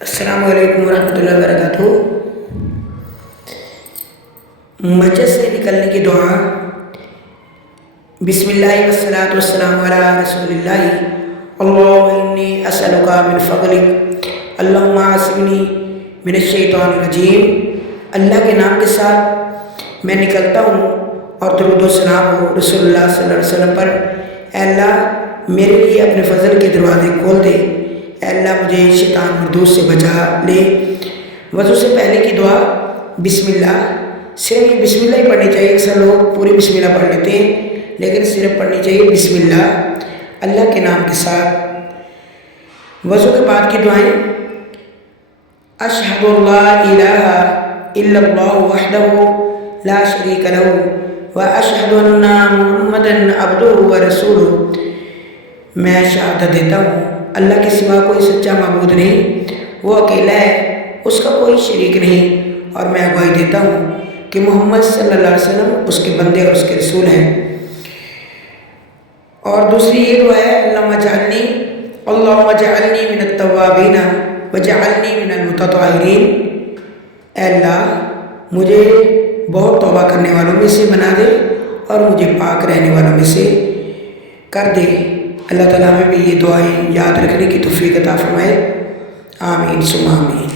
السلام علیکم ورحمۃ اللہ وبرکاتہ۔ مسجد سے نکلنے کی دعا۔ بسم اللہ والصلاۃ والسلام علی رسول اللہ۔ اللہم انی اسألک من فضلک، اللہم عاصمنی من الشیطان الرجیم۔ اللہ کے نام کے ساتھ میں نکلتا ہوں اور درود و سلام ہو رسول اللہ صلی اللہ علیہ وسلم پر۔ اے اللہ میرے لیے اپنے فضل کے دروازے کھول دے، اے اللہ مجھے شیطان مردود سے بچا لے۔ وضو سے پہلے کی دعا۔ بسم اللہ، صرف بسم اللہ ہی پڑھنی چاہیے۔ اکثر لوگ پوری بسم اللہ پڑھ لیتے ہیں، لیکن صرف پڑھنی چاہیے بسم اللہ، اللہ کے نام کے ساتھ۔ وضو کے بعد کی دعائیں۔ اشہد اللہ الہ الا اللہ وحدہ لا شریک لہ واشہد ان محمدا عبدہ ورسولہ۔ میں شہادت دیتا ہوں اللہ کے سوا کوئی سچا معبود نہیں، وہ اکیلا ہے، اس کا کوئی شریک نہیں، اور میں گواہی دیتا ہوں کہ محمد صلی اللہ علیہ وسلم اس کے بندے اور اس کے رسول ہیں۔ اور دوسری یہ دعا ہے، اللہم اجعلنی من التوابین وجعلنی من المتطہرین۔ اے اللہ مجھے بہت توبہ کرنے والوں میں سے بنا دے اور مجھے پاک رہنے والوں میں سے کر دے۔ اللہ تعالیٰ ہمیں بھی یہ دعائیں یاد رکھنے کی توفیق عطا فرمائے۔ آمین ثم آمین۔